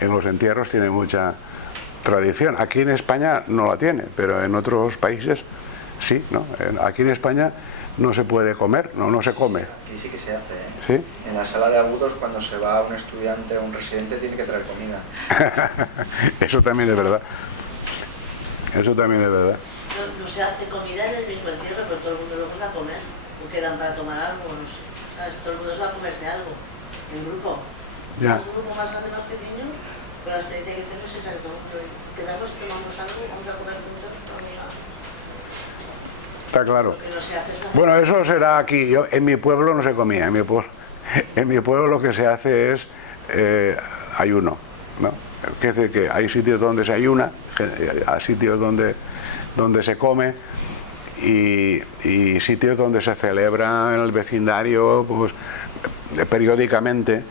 en los entierros tiene mucha tradición. Aquí en España no la tiene, pero en otros países sí, ¿no? Aquí en España no se puede comer, no se come. Aquí sí que se hace, ¿eh? ¿Sí? En la sala de agudos, cuando se va un estudiante o un residente, tiene que traer comida. Eso también es verdad. Eso también es verdad. No se hace comida en el mismo entierro, pero todo el mundo luego va a comer. No quedan para tomar algo, no sé, ¿sabes? Todo el mundo se va a comerse algo, en grupo. Ya. Un grupo más grande, más pequeño, con la experiencia que tengo es esa, todo el mundo quedamos, tomamos algo, vamos a comer juntos, vamos a... Está claro. Lo que no se hace es Bueno, eso será aquí. En mi pueblo no se comía. En mi pueblo lo que se hace es ayuno, ¿no? Quiere decir que hay sitios donde se ayuna, hay sitios donde se come y sitios donde se celebra en el vecindario, pues, periódicamente,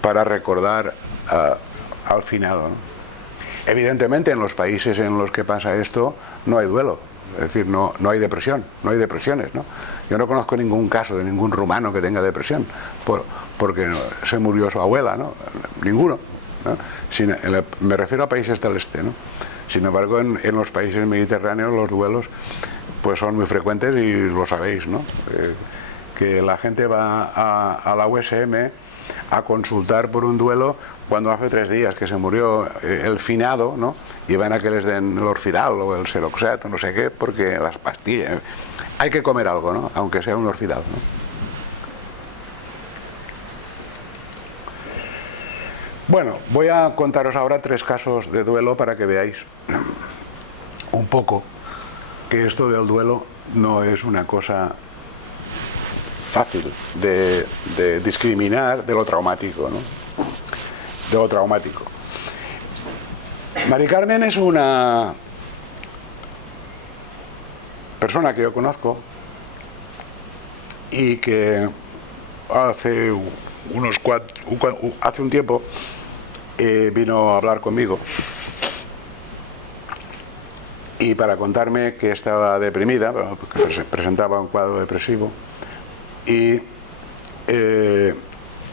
para recordar al finado, ¿no? Evidentemente en los países en los que pasa esto no hay duelo, es decir, no hay depresión, no hay depresiones, ¿no? Yo no conozco ningún caso de ningún rumano que tenga depresión porque se murió su abuela, ¿no? Ninguno, ¿no? Me refiero a países del este, ¿no? Sin embargo, en los países mediterráneos los duelos pues son muy frecuentes y lo sabéis, ¿no? Que la gente va a la USM a consultar por un duelo cuando hace 3 días que se murió el finado, ¿no? Y van a que les den el Orfidal o el Seroxat o no sé qué, porque las pastillas... Hay que comer algo, ¿no? Aunque sea un Orfidal, ¿no? Bueno, voy a contaros ahora 3 casos de duelo para que veáis un poco que esto del duelo no es una cosa fácil de discriminar de lo traumático, ¿no? De lo traumático. Mari Carmen es una persona que yo conozco y que hace un tiempo vino a hablar conmigo y para contarme que estaba deprimida, porque presentaba un cuadro depresivo, y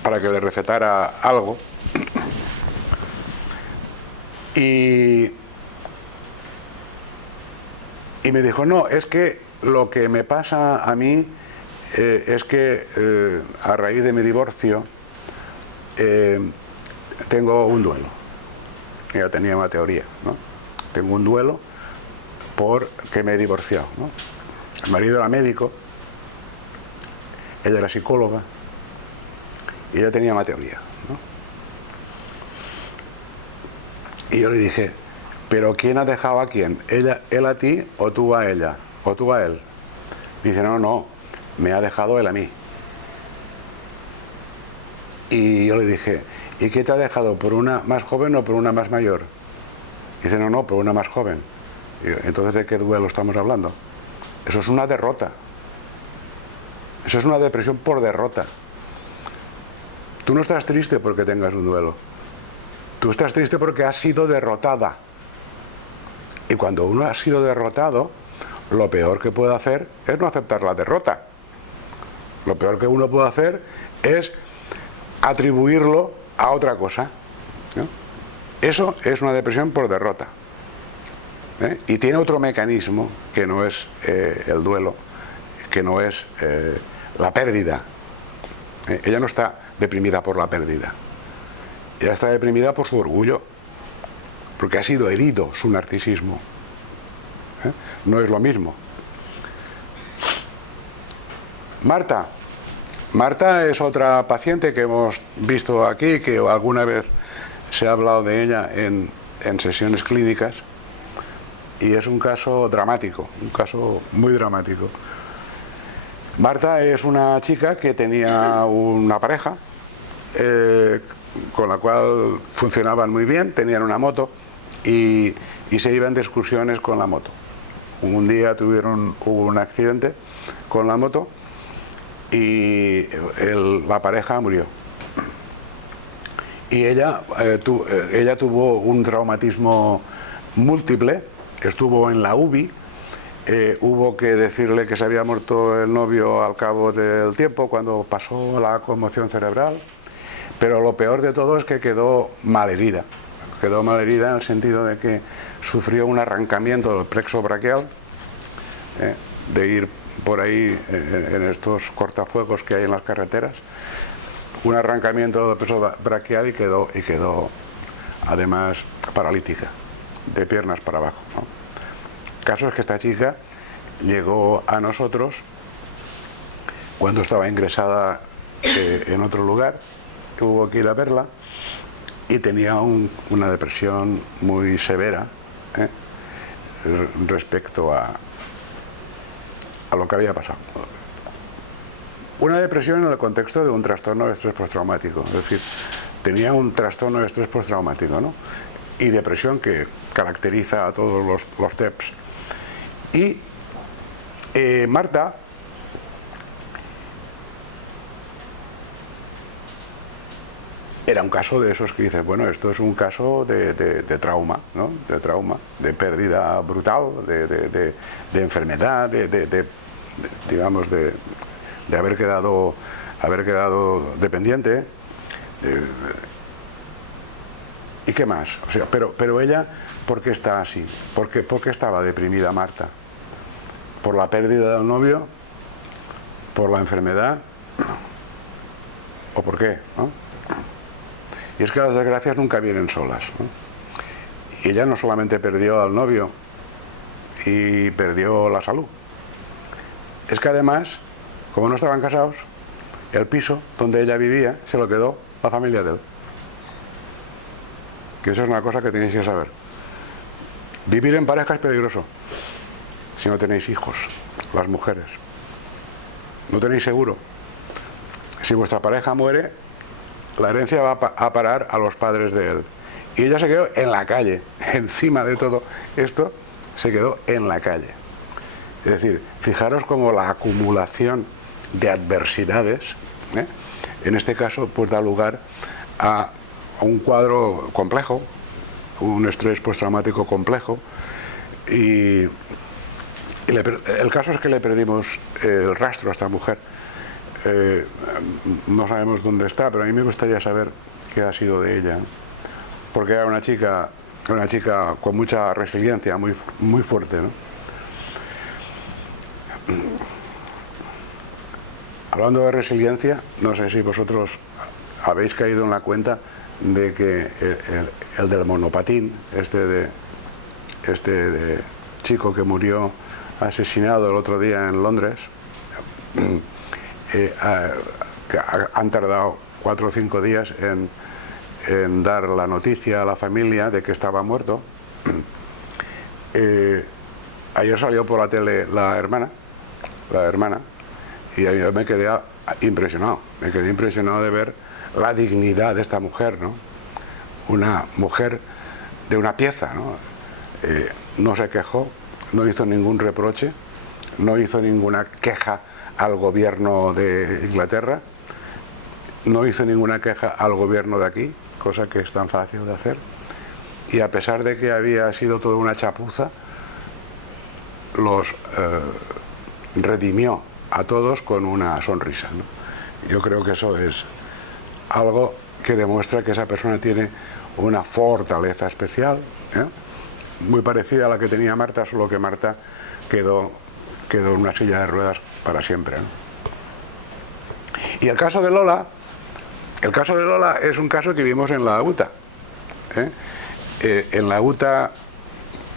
para que le recetara algo. Y me dijo, no, es que lo que me pasa a mí es que a raíz de mi divorcio tengo un duelo. Ella tenía una teoría, ¿no? Tengo un duelo porque me he divorciado, ¿no? El marido era médico, ella era psicóloga y ella tenía una teoría, ¿no? Y yo le dije, ¿pero quién ha dejado a quién? ¿Él a ti o tú a ella? ¿O tú a él? Me dice, no, me ha dejado él a mí. Y yo le dije, ¿y qué te ha dejado? ¿Por una más joven o por una más mayor? Dice, no, por una más joven. Y yo, entonces, ¿de qué duelo estamos hablando? Eso es una derrota. Eso es una depresión por derrota. Tú no estás triste porque tengas un duelo. Tú estás triste porque has sido derrotada. Y cuando uno ha sido derrotado, lo peor que puede hacer es no aceptar la derrota. Lo peor que uno puede hacer es atribuirlo a otra cosa, ¿no? Eso es una depresión por derrota, ¿eh? Y tiene otro mecanismo que no es el duelo, que no es la pérdida. Ella no está deprimida por la pérdida. Ella está deprimida por su orgullo, porque ha sido herido su narcisismo. No es lo mismo. Marta es otra paciente que hemos visto aquí, que alguna vez se ha hablado de ella en sesiones clínicas, y es un caso dramático, un caso muy dramático. Marta es una chica que tenía una pareja con la cual funcionaban muy bien, tenían una moto y se iban de excursiones con la moto. Un día hubo un accidente con la moto y la pareja murió. Y ella tuvo un traumatismo múltiple, estuvo en la UBI, hubo que decirle que se había muerto el novio al cabo del tiempo, cuando pasó la conmoción cerebral. Pero lo peor de todo es que quedó malherida. Quedó malherida en el sentido de que sufrió un arrancamiento del plexo braquial, de ir por ahí en estos cortafuegos que hay en las carreteras, un arrancamiento del plexo braquial y quedó además paralítica, de piernas para abajo, ¿no? El caso es que esta chica llegó a nosotros cuando estaba ingresada en otro lugar, hubo que ir a verla y tenía una depresión muy severa respecto a lo que había pasado. Una depresión en el contexto de un trastorno de estrés postraumático, es decir, tenía un trastorno de estrés postraumático, ¿no? Y depresión que caracteriza a todos los TEPS. Y Marta era un caso de esos que dices, bueno, esto es un caso de trauma, ¿no? De trauma, de pérdida brutal, de enfermedad, digamos, de haber quedado dependiente. ¿Y qué más? O sea, pero ella, ¿por qué está así? ¿Por qué estaba deprimida Marta? ¿Por la pérdida del novio? ¿Por la enfermedad? ¿O por qué? ¿No? Y es que las desgracias nunca vienen solas, ¿no? Y ella no solamente perdió al novio y perdió la salud, es que además, como no estaban casados, el piso donde ella vivía se lo quedó la familia de él. Que eso es una cosa que tenéis que saber. Vivir en pareja es peligroso si no tenéis hijos, las mujeres. No tenéis seguro. Si vuestra pareja muere, la herencia va a parar a los padres de él. Y ella se quedó en la calle. Encima de todo esto, se quedó en la calle. Es decir, fijaros cómo la acumulación de adversidades, en este caso, pues da lugar a un cuadro complejo, un estrés postraumático complejo, y el caso es que le perdimos el rastro a esta mujer. No sabemos dónde está, pero a mí me gustaría saber qué ha sido de ella, ¿no? Porque era una chica con mucha resiliencia, muy fuerte, ¿no? Hablando de resiliencia, no sé si vosotros habéis caído en la cuenta de que el del monopatín, este chico que murió asesinado el otro día en Londres, que han tardado 4 o 5 días en dar la noticia a la familia de que estaba muerto. Ayer salió por la tele la hermana, y yo me quedé impresionado de ver la dignidad de esta mujer, ¿no? Una mujer de una pieza, ¿no? No se quejó, no hizo ningún reproche, no hizo ninguna queja al gobierno de Inglaterra, no hizo ninguna queja al gobierno de aquí, cosa que es tan fácil de hacer, y a pesar de que había sido toda una chapuza, los redimió a todos con una sonrisa, ¿no? Yo creo que eso es algo que demuestra que esa persona tiene una fortaleza especial, muy parecida a la que tenía Marta, solo que Marta quedó en una silla de ruedas para siempre, ¿no? Y el caso de Lola es un caso que vimos en la UTA, en la UTA,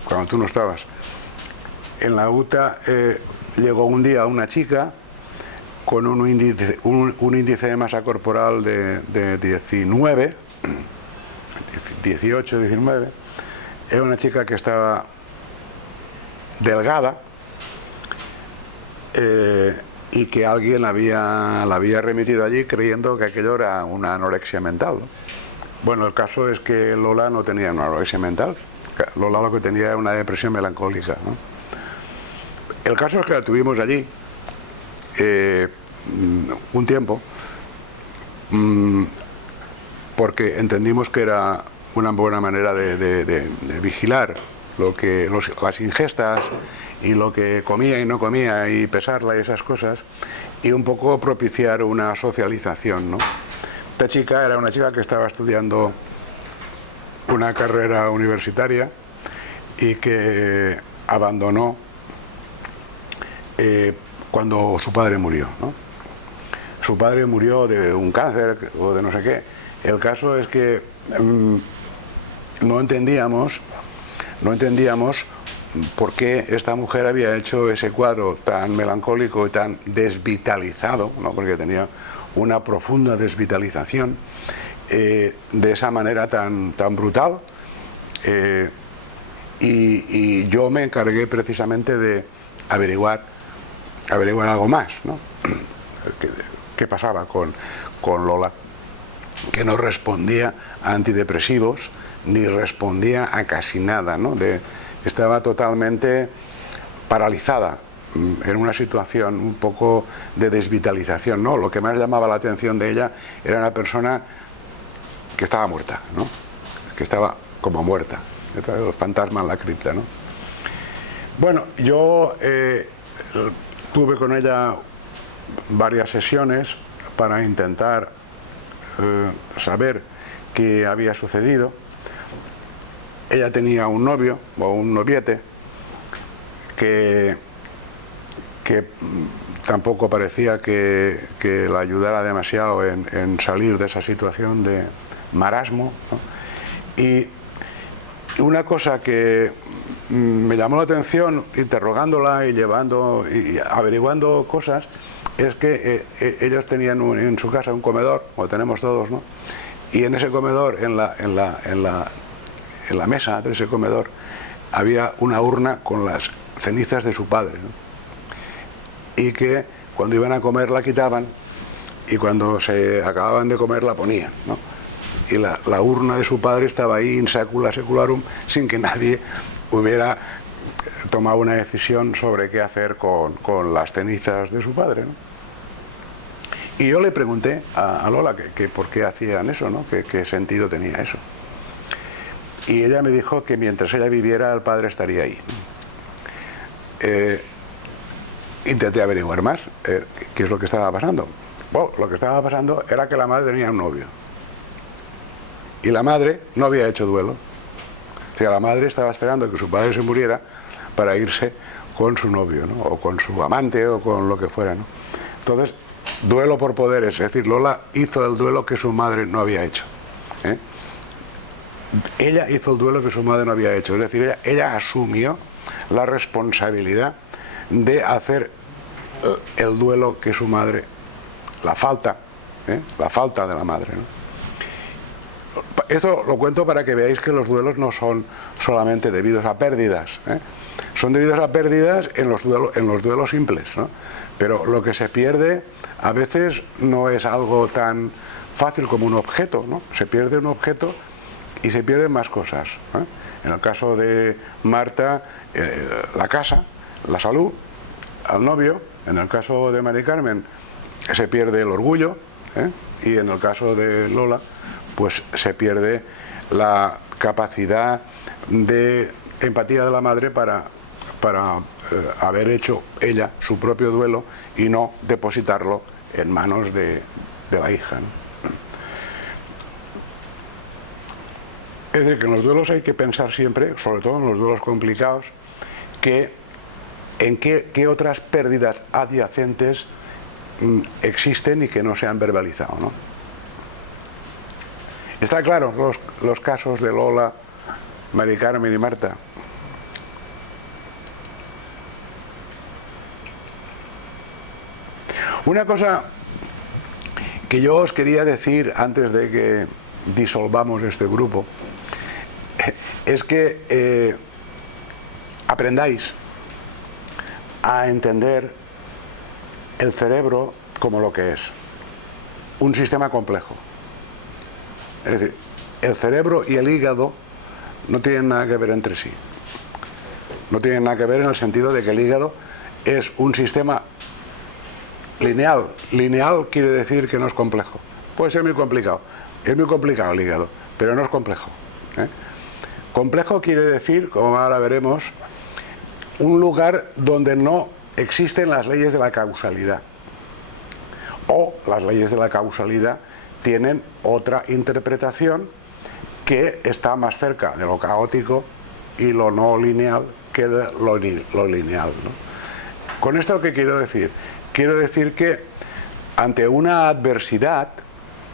cuando tú no estabas, en la UTA llegó un día una chica con un índice de masa corporal de 18, 19. Era una chica que estaba delgada, y que alguien la había remitido allí creyendo que aquello era una anorexia mental, ¿no? Bueno, el caso es que Lola no tenía una anorexia mental. Lola lo que tenía era una depresión melancólica, ¿no? El caso es que la tuvimos allí un tiempo, porque entendimos que era una buena manera de vigilar las ingestas y lo que comía y no comía, y pesarla y esas cosas, y un poco propiciar una socialización, ¿no? Esta chica era una chica que estaba estudiando una carrera universitaria y que abandonó cuando su padre murió, ¿no? Su padre murió de un cáncer o de no sé qué. El caso es que no entendíamos por qué esta mujer había hecho ese cuadro tan melancólico y tan desvitalizado, ¿no? Porque tenía una profunda desvitalización de esa manera tan brutal. Y yo me encargué precisamente de averiguar algo más, ¿no? ¿Qué pasaba con Lola? Que no respondía a antidepresivos ni respondía a casi nada, ¿no? Estaba totalmente paralizada, en una situación un poco de desvitalización, ¿no? Lo que más llamaba la atención de ella era una persona que estaba muerta, ¿no? Que estaba como muerta, el fantasma en la cripta, ¿no? Bueno, yo tuve con ella varias sesiones para intentar saber qué había sucedido. Ella tenía un novio o un noviete que tampoco parecía que la ayudara demasiado en salir de esa situación de marasmo, ¿no? Y una cosa que me llamó la atención interrogándola y averiguando cosas es que ellos tenían en su casa un comedor, como tenemos todos, ¿no? Y en ese comedor, en la mesa de ese comedor, había una urna con las cenizas de su padre, ¿no? Y que cuando iban a comer la quitaban y cuando se acababan de comer la ponían, ¿no? Y la urna de su padre estaba ahí in secula secularum, sin que nadie hubiera tomado una decisión sobre qué hacer con las cenizas de su padre, ¿no? Y yo le pregunté a Lola que por qué hacían eso, ¿no? ¿Qué sentido tenía eso? Y ella me dijo que mientras ella viviera el padre estaría ahí. Intenté averiguar más qué es lo que estaba pasando. Bueno, lo que estaba pasando era que la madre tenía un novio y la madre no había hecho duelo. O sea, la madre estaba esperando que su padre se muriera para irse con su novio, ¿no? O con su amante o con lo que fuera, ¿no? Entonces, duelo por poderes, es decir, Lola hizo el duelo que su madre no había hecho, ¿eh? Ella hizo el duelo que su madre no había hecho, es decir, ella asumió la responsabilidad de hacer el duelo que su madre, la falta de la madre, ¿no? Esto lo cuento para que veáis que los duelos no son solamente debidos a pérdidas, ¿eh? Son debidos a pérdidas en los duelos simples, ¿no? Pero lo que se pierde a veces no es algo tan fácil como un objeto, ¿no? Se pierde un objeto y se pierden más cosas, ¿eh? En el caso de Marta, la casa, la salud, al novio. En el caso de Mari Carmen se pierde el orgullo, ¿eh? Y en el caso de Lola pues se pierde la capacidad de empatía de la madre para haber hecho ella su propio duelo y no depositarlo en manos de la hija, ¿no? Es decir, que en los duelos hay que pensar siempre, sobre todo en los duelos complicados, en qué otras pérdidas adyacentes existen y que no se han verbalizado, ¿no? Está claro los casos de Lola, Mari Carmen y Marta. Una cosa que yo os quería decir antes de que disolvamos este grupo es que aprendáis a entender el cerebro como lo que es, un sistema complejo. Es decir, el cerebro y el hígado no tienen nada que ver entre sí. No tienen nada que ver en el sentido de que el hígado es un sistema lineal. Lineal quiere decir que no es complejo. Puede ser muy complicado. Es muy complicado el hígado, pero no es complejo, ¿eh? Complejo quiere decir, como ahora veremos, un lugar donde no existen las leyes de la causalidad. O las leyes de la causalidad tienen otra interpretación que está más cerca de lo caótico y lo no lineal que de lo lineal, ¿no? Con esto, ¿qué quiero decir? Quiero decir que ante una adversidad,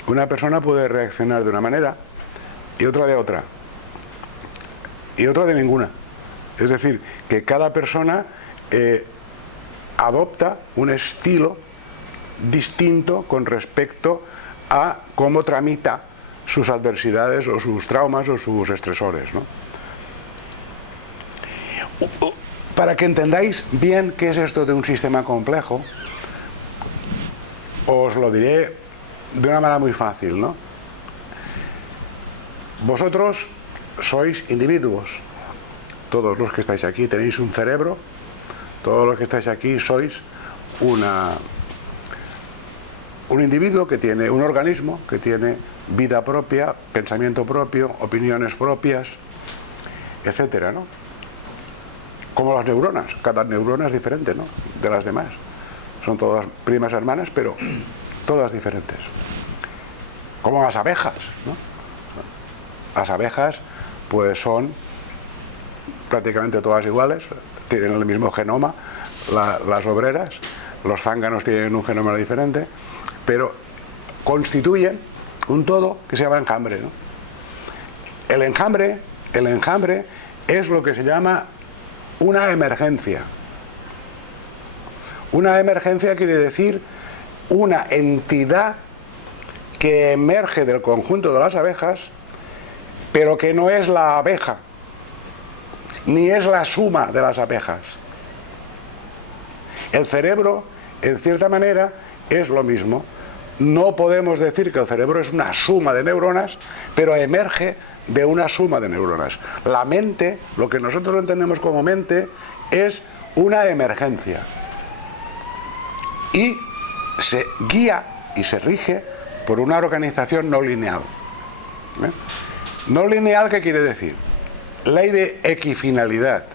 una persona puede reaccionar de una manera y otra de otra, y otra de ninguna. Es decir, que cada persona adopta un estilo distinto con respecto a cómo tramita sus adversidades o sus traumas o sus estresores, ¿no? Para que entendáis bien qué es esto de un sistema complejo, os lo diré de una manera muy fácil, ¿no? Vosotros sois individuos, todos los que estáis aquí tenéis un cerebro, todos los que estáis aquí sois un individuo que tiene un organismo, que tiene vida propia, pensamiento propio, opiniones propias, etcétera, ¿no? Como las neuronas, cada neurona es diferente, ¿no?, de las demás. Son todas primas hermanas, pero todas diferentes. Como las abejas, ¿no? Las abejas, pues son prácticamente todas iguales, tienen el mismo genoma, las obreras, los zánganos tienen un genoma diferente, pero constituyen un todo que se llama enjambre, ¿no? El enjambre es lo que se llama una emergencia. Una emergencia quiere decir una entidad que emerge del conjunto de las abejas, pero que no es la abeja, ni es la suma de las abejas. El cerebro, en cierta manera, es lo mismo. No podemos decir que el cerebro es una suma de neuronas, pero emerge de una suma de neuronas. La mente, lo que nosotros entendemos como mente, es una emergencia. Y se guía y se rige por una organización no lineal. ¿Eh? No lineal, ¿qué quiere decir? Ley de equifinalidad.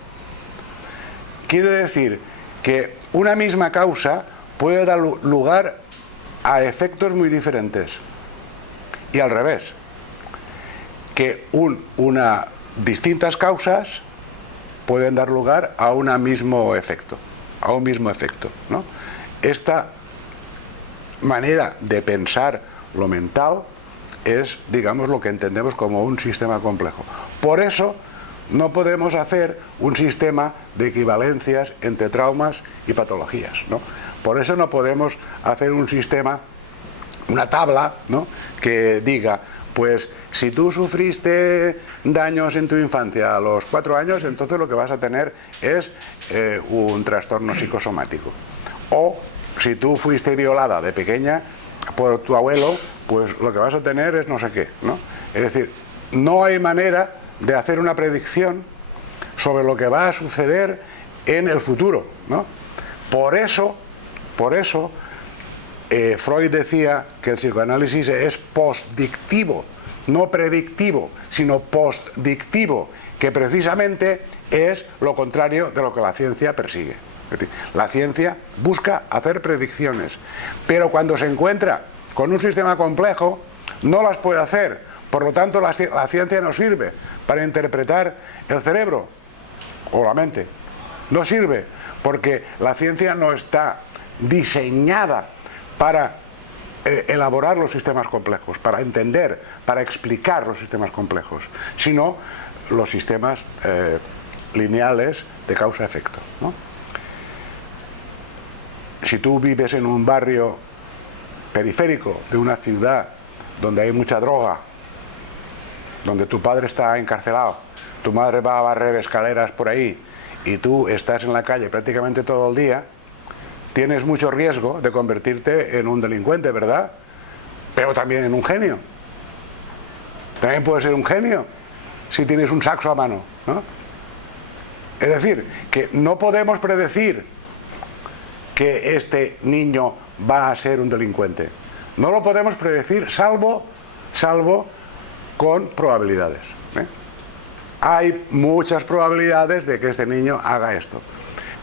Quiere decir que una misma causa puede dar lugar a efectos muy diferentes. Y al revés, que distintas causas pueden dar lugar a un mismo efecto, ¿no? Esta manera de pensar lo mental es, digamos, lo que entendemos como un sistema complejo. Por eso no podemos hacer un sistema de equivalencias entre traumas y patologías, ¿no? Por eso no podemos hacer un sistema, una tabla, ¿no?, que diga, pues si tú sufriste daños en tu infancia a los 4 años, entonces lo que vas a tener es un trastorno psicosomático. O si tú fuiste violada de pequeña por tu abuelo, pues lo que vas a tener es no sé qué, ¿no? Es decir, no hay manera de hacer una predicción sobre lo que va a suceder en el futuro, ¿no? Por eso Freud decía que el psicoanálisis es postdictivo, no predictivo, sino postdictivo, que precisamente es lo contrario de lo que la ciencia persigue. Es decir, la ciencia busca hacer predicciones, pero cuando se encuentra con un sistema complejo no las puede hacer. Por lo tanto, la ciencia no sirve para interpretar el cerebro o la mente. No sirve porque la ciencia no está diseñada para elaborar los sistemas complejos, para entender, para explicar los sistemas complejos, sino los sistemas lineales de causa-efecto, ¿no? Si tú vives en un barrio periférico de una ciudad donde hay mucha droga, donde tu padre está encarcelado, tu madre va a barrer escaleras por ahí y tú estás en la calle prácticamente todo el día, tienes mucho riesgo de convertirte en un delincuente, ¿verdad? Pero también en un genio. También puedes ser un genio si tienes un saxo a mano, ¿no? Es decir, que no podemos predecir que este niño va a ser un delincuente. No lo podemos predecir, salvo con probabilidades, ¿eh? Hay muchas probabilidades de que este niño haga esto,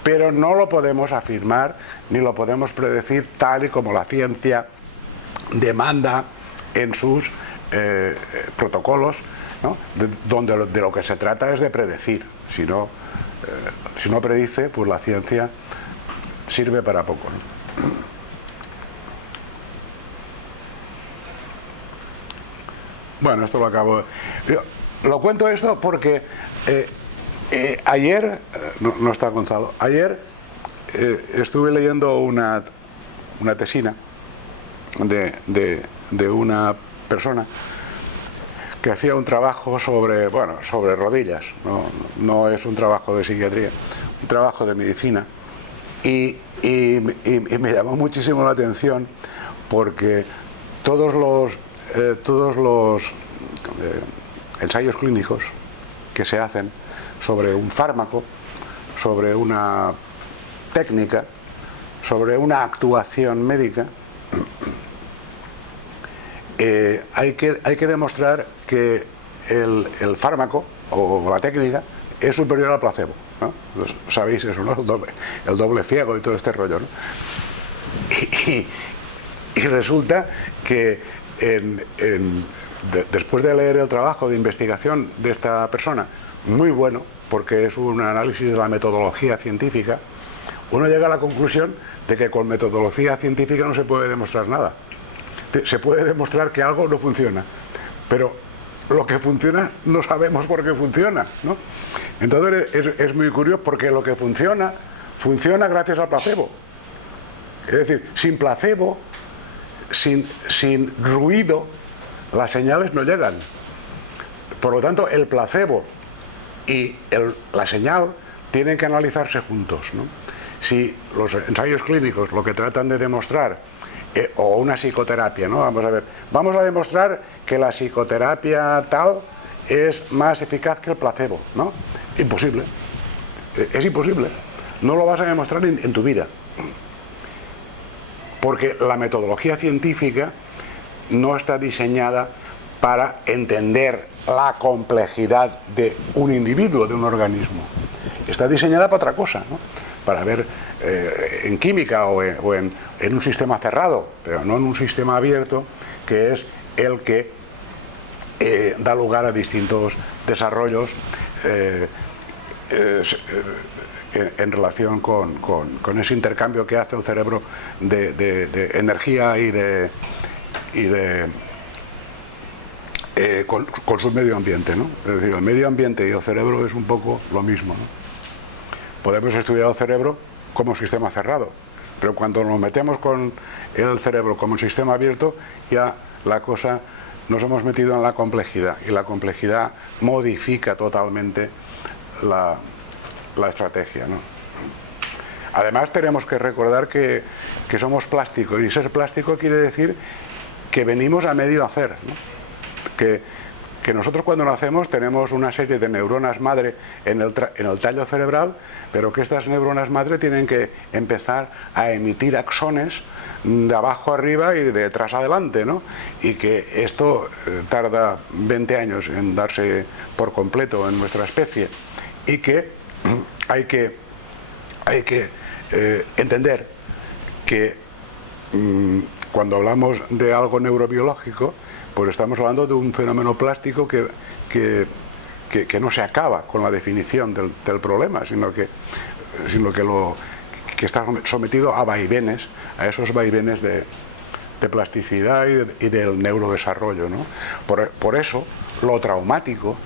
pero no lo podemos afirmar ni lo podemos predecir tal y como la ciencia demanda en sus protocolos, ¿no? Donde de lo que se trata es de predecir. Si no predice, pues la ciencia sirve para poco, ¿no? Bueno, esto lo acabo. Lo cuento esto porque ayer, no está Gonzalo, ayer estuve leyendo una tesina de una persona que hacía un trabajo sobre rodillas, no es un trabajo de psiquiatría, un trabajo de medicina, y me llamó muchísimo la atención porque todos los ensayos clínicos que se hacen sobre un fármaco, sobre una técnica, sobre una actuación médica, hay que demostrar que el fármaco o la técnica es superior al placebo, ¿no? Pues, sabéis eso, ¿no? El doble ciego y todo este rollo, ¿no? Y resulta que después de leer el trabajo de investigación de esta persona, muy bueno, porque es un análisis de la metodología científica, uno llega a la conclusión de que con metodología científica no se puede demostrar nada. Se puede demostrar que algo no funciona, pero lo que funciona no sabemos por qué funciona, ¿no? Entonces es muy curioso porque lo que funciona gracias al placebo. Es decir, sin placebo, sin ruido, las señales no llegan. Por lo tanto, el placebo y la señal tienen que analizarse juntos, ¿no? Si los ensayos clínicos lo que tratan de demostrar, o una psicoterapia, ¿no? Vamos a demostrar que la psicoterapia tal es más eficaz que el placebo, ¿no? Imposible. Es imposible. No lo vas a demostrar en tu vida. Porque la metodología científica no está diseñada para entender la complejidad de un individuo, de un organismo. Está diseñada para otra cosa, ¿no? Para ver en química o en un sistema cerrado, pero no en un sistema abierto, que es el que da lugar a distintos desarrollos en relación con ese intercambio que hace el cerebro de energía con su medio ambiente, ¿no? Es decir, el medio ambiente y el cerebro es un poco lo mismo, ¿no? Podemos estudiar el cerebro como sistema cerrado, pero cuando nos metemos con el cerebro como un sistema abierto, ya la cosa, nos hemos metido en la complejidad, y la complejidad modifica totalmente la estrategia, ¿no? Además tenemos que recordar que somos plásticos, y ser plástico quiere decir que venimos a medio hacer, ¿no? Que nosotros cuando nacemos tenemos una serie de neuronas madre en el tallo cerebral, pero que estas neuronas madre tienen que empezar a emitir axones de abajo arriba y de atrás adelante, ¿no? Y que esto tarda 20 años en darse por completo en nuestra especie, y que hay que entender que cuando hablamos de algo neurobiológico, pues estamos hablando de un fenómeno plástico que no se acaba con la definición del problema, sino que está sometido a vaivenes, a esos vaivenes de plasticidad y del neurodesarrollo, ¿no? Por eso lo traumático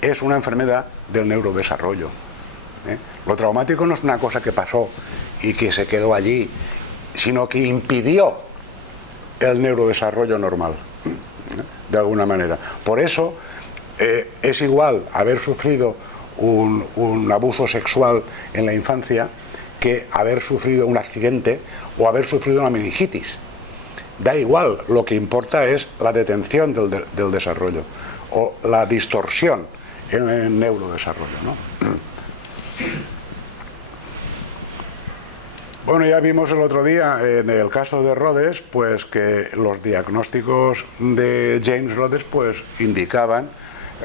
es una enfermedad del neurodesarrollo, ¿eh? Lo traumático no es una cosa que pasó y que se quedó allí, sino que impidió el neurodesarrollo normal, de alguna manera. Por eso es igual haber sufrido un abuso sexual en la infancia que haber sufrido un accidente o haber sufrido una meningitis. Da igual, lo que importa es la detención del desarrollo o la distorsión en el neurodesarrollo, ¿no? Bueno, ya vimos el otro día en el caso de Rhodes, pues que los diagnósticos de James Rhodes pues indicaban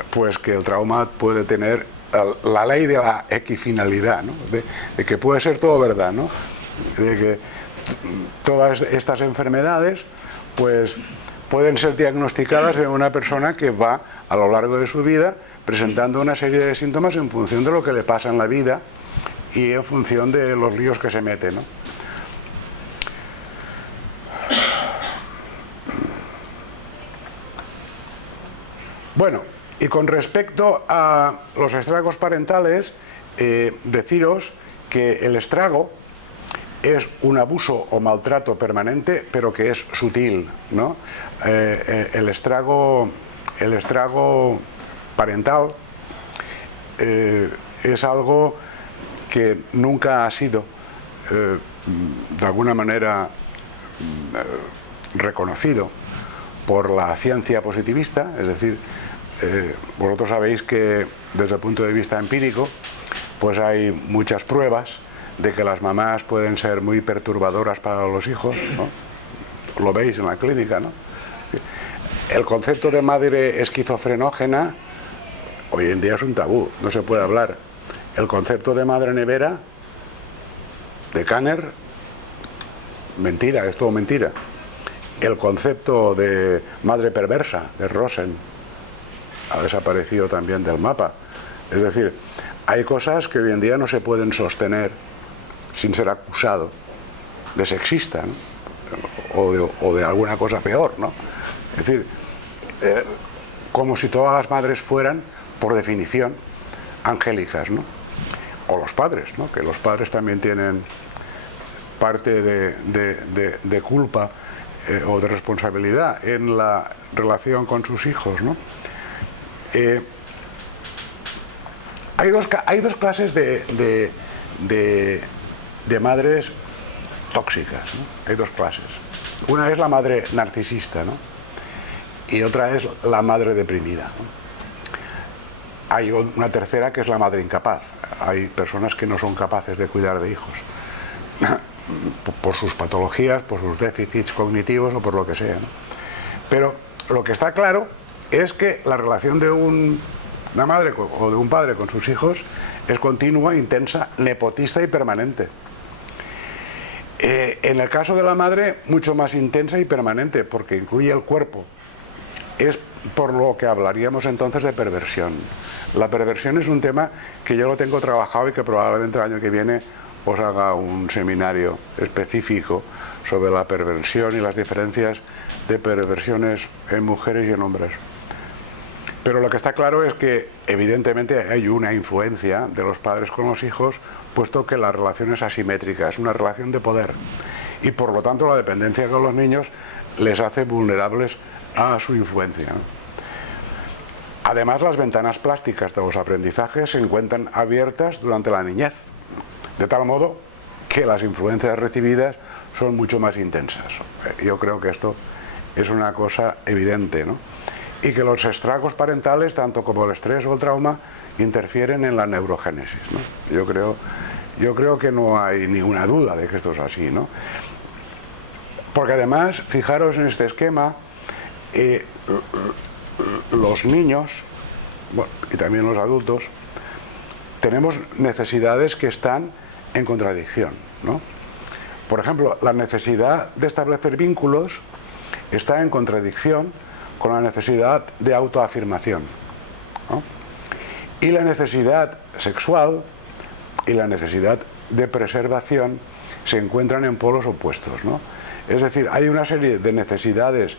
pues que el trauma puede tener la ley de la equifinalidad, ¿no? De que puede ser todo verdad, ¿no? De que todas estas enfermedades pues pueden ser diagnosticadas en una persona que va a lo largo de su vida presentando una serie de síntomas en función de lo que le pasa en la vida y en función de los líos que se mete, ¿no? Bueno, y con respecto a los estragos parentales, deciros que el estrago es un abuso o maltrato permanente, pero que es sutil, ¿no? El estrago parental es algo que nunca ha sido de alguna manera reconocido por la ciencia positivista, es decir, vosotros sabéis que desde el punto de vista empírico pues hay muchas pruebas de que las mamás pueden ser muy perturbadoras para los hijos, ¿no? Lo veis en la clínica, ¿no? El concepto de madre esquizofrenógena hoy en día es un tabú, no se puede hablar. El concepto de madre nevera de Kanner, mentira, es todo mentira. El concepto de madre perversa de Rosen ha desaparecido también del mapa. Es decir, hay cosas que hoy en día no se pueden sostener sin ser acusado de sexista, ¿no? o de alguna cosa peor, ¿no? Es decir, como si todas las madres fueran, por definición, angélicas, ¿no? O los padres, ¿no? Que los padres también tienen parte de culpa o de responsabilidad en la relación con sus hijos, ¿no? Hay dos clases de madres tóxicas, ¿no? Hay dos clases. Una es la madre narcisista, ¿no? Y otra es la madre deprimida, ¿no? Hay una tercera que es la madre incapaz. Hay personas que no son capaces de cuidar de hijos por sus patologías, por sus déficits cognitivos o por lo que sea, ¿no? Pero lo que está claro es que la relación de una madre o de un padre con sus hijos es continua, intensa, nepotista y permanente. En el caso de la madre, mucho más intensa y permanente, porque incluye el cuerpo. Es por lo que hablaríamos entonces de perversión. La perversión es un tema que yo lo tengo trabajado y que probablemente el año que viene os haga un seminario específico sobre la perversión y las diferencias de perversiones en mujeres y en hombres. Pero lo que está claro es que evidentemente hay una influencia de los padres con los hijos, puesto que la relación es asimétrica, es una relación de poder. Y por lo tanto la dependencia con los niños les hace vulnerables a su influencia, ¿no? Además, las ventanas plásticas de los aprendizajes se encuentran abiertas durante la niñez, de tal modo que las influencias recibidas son mucho más intensas. Yo creo que esto es una cosa evidente, ¿no? Y que los estragos parentales, tanto como el estrés o el trauma, interfieren en la neurogénesis, ¿no? Yo creo que no hay ninguna duda de que esto es así, ¿no? Porque además, fijaros en este esquema, los niños, bueno, y también los adultos, tenemos necesidades que están en contradicción, ¿no? Por ejemplo, la necesidad de establecer vínculos está en contradicción con la necesidad de autoafirmación, ¿no? Y la necesidad sexual y la necesidad de preservación se encuentran en polos opuestos, ¿no? Es decir, hay una serie de necesidades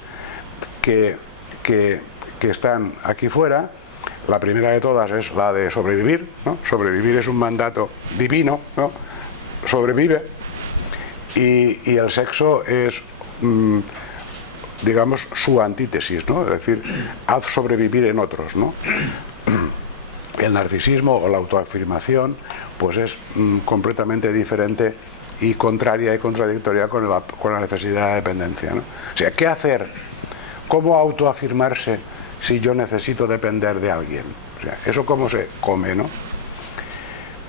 que están aquí fuera. La primera de todas es la de sobrevivir, ¿no? Sobrevivir es un mandato divino, ¿no? Sobrevive. Y el sexo es, digamos, su antítesis, ¿no? Es decir, haz sobrevivir en otros, ¿no? El narcisismo o la autoafirmación pues es completamente diferente y contraria y contradictoria con la necesidad de dependencia, ¿no? O sea, ¿qué hacer? ¿Cómo autoafirmarse si yo necesito depender de alguien? O sea, ¿eso cómo se come, no?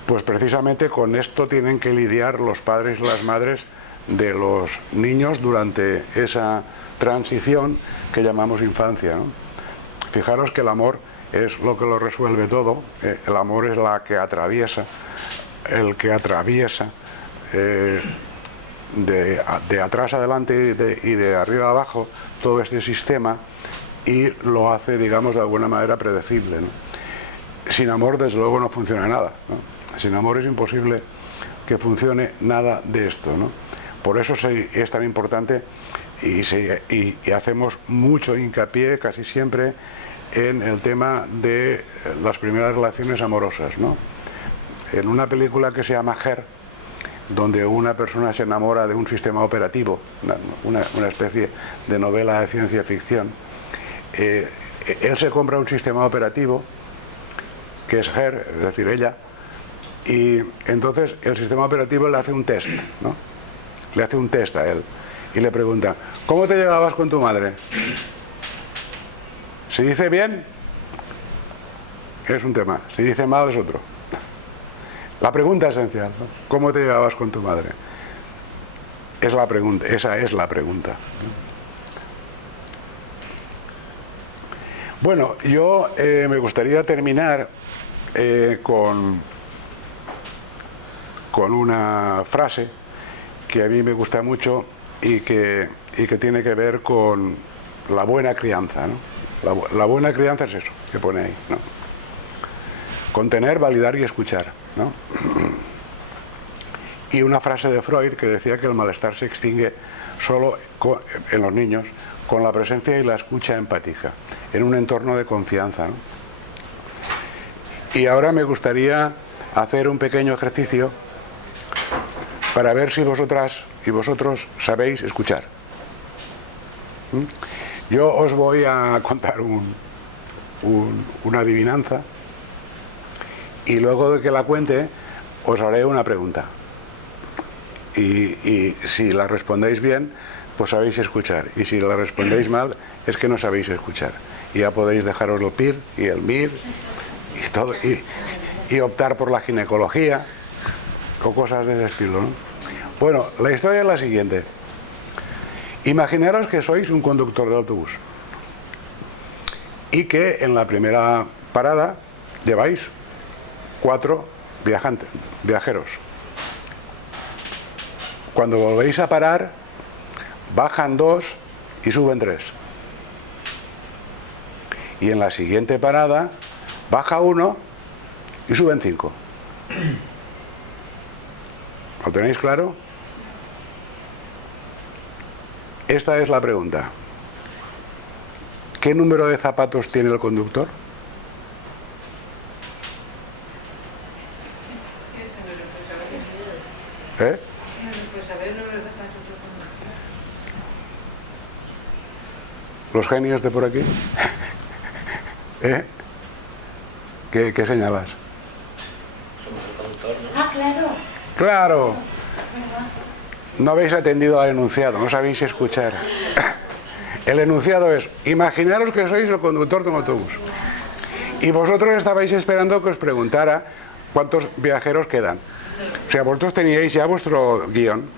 Pues precisamente con esto tienen que lidiar los padres y las madres de los niños durante esa transición que llamamos infancia, ¿no? Fijaros que el amor es lo que lo resuelve todo. El amor es el que atraviesa de atrás adelante y de arriba abajo todo este sistema, y lo hace, digamos, de alguna manera predecible, ¿no? Sin amor, desde luego, no funciona nada, ¿no? Sin amor es imposible que funcione nada de esto, ¿no? Por eso es tan importante y hacemos mucho hincapié casi siempre en el tema de las primeras relaciones amorosas, ¿no? En una película que se llama Her, donde una persona se enamora de un sistema operativo, una especie de novela de ciencia ficción, él se compra un sistema operativo que es Her, es decir, ella, y entonces el sistema operativo le hace un test, ¿no? Le hace un test a él y le pregunta: ¿cómo te llevabas con tu madre? Si dice bien, es un tema; si dice mal, es otro. La pregunta esencial, ¿no? ¿Cómo te llevabas con tu madre? Es la pregunta, esa es la pregunta. Bueno, yo me gustaría terminar con una frase que a mí me gusta mucho y que tiene que ver con la buena crianza, ¿no? La buena crianza es eso que pone ahí, ¿no? Contener, validar y escuchar, ¿no? Y una frase de Freud que decía que el malestar se extingue solo en los niños con la presencia y la escucha empática, en un entorno de confianza, ¿no? Y ahora me gustaría hacer un pequeño ejercicio para ver si vosotras y vosotros sabéis escuchar. Yo os voy a contar una adivinanza, y luego de que la cuente os haré una pregunta, y si la respondéis bien, pues sabéis escuchar, y si la respondéis mal, es que no sabéis escuchar, y ya podéis dejaros el PIR y el MIR y todo, y optar por la ginecología o cosas de ese estilo, ¿no? Bueno, la historia es la siguiente. Imaginaros que sois un conductor de autobús y que en la primera parada lleváis 4 viajeros. Cuando volvéis a parar, bajan 2 y suben 3. Y en la siguiente parada, baja 1 y suben 5. ¿Lo tenéis claro? Esta es la pregunta. ¿Qué número de zapatos tiene el conductor? ¿Eh? ¿Los genios de por aquí? ¿Eh? ¿Qué señalas? Somos el conductor, ¿no? Ah, claro. ¡Claro! No habéis atendido al enunciado, no sabéis escuchar. El enunciado es: imaginaros que sois el conductor de un autobús y vosotros estabais esperando que os preguntara cuántos viajeros quedan. O sea, vosotros teníais ya vuestro guión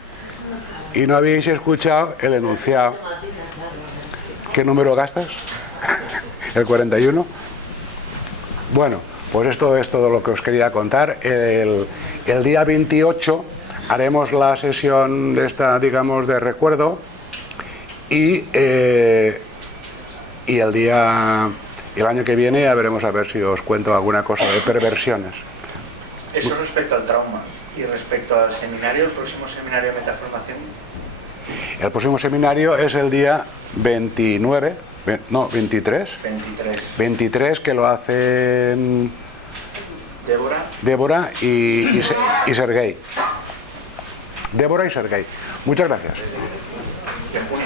y no habíais escuchado el enunciado. ¿Qué número gastas? ¿El 41? Bueno, pues esto es todo lo que os quería contar. El día 28 haremos la sesión de esta, digamos, de recuerdo, y el año que viene ya veremos a ver si os cuento alguna cosa de perversiones. Eso respecto al trauma. Y respecto al seminario, el próximo seminario de metaformación. El próximo seminario es el día 23. 23, que lo hacen Débora y Sergei. Débora y Sergei. Muchas gracias. De junio.